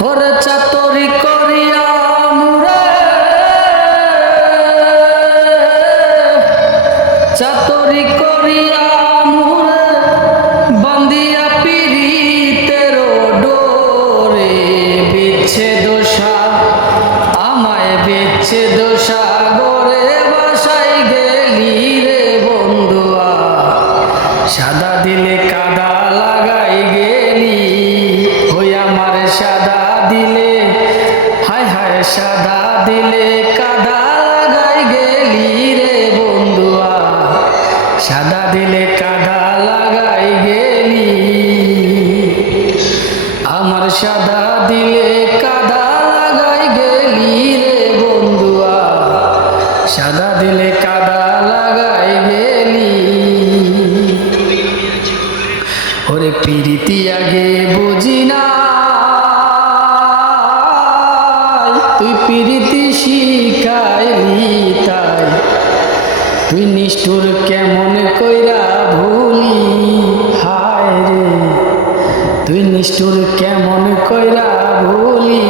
ওরে চাতরি করিয়া মুরে চাতরি করিয়া মুরে বান্দিয়া পিরিতের ডোরে বিচ্ছেদ আমায় বিচ্ছেদ সাগরে বাসাই গেলি রে বন্ধুয়া সাদা দিলে কাদা লাগাই গেলি ওই আমার সাদা দিলে হায় হায় সাদা দিলে কাদা লাগাই গেলি রে বন্ধুয়া সাদা দিলে কাদা লাগাই গেলি আমার সাদা দিলে কাদা লাগাই গেলি রে বন্ধুয়া সাদা দিলে কাদা লাগাই গেলি ওরে পিরিতি আগে বুঝি না তুই পিরিতি শিখাইলি তাই তুই নিষ্ঠুর কেমন কইরা ভুলি হায় রে তুই নিষ্ঠুর কেমন কইরা ভুলি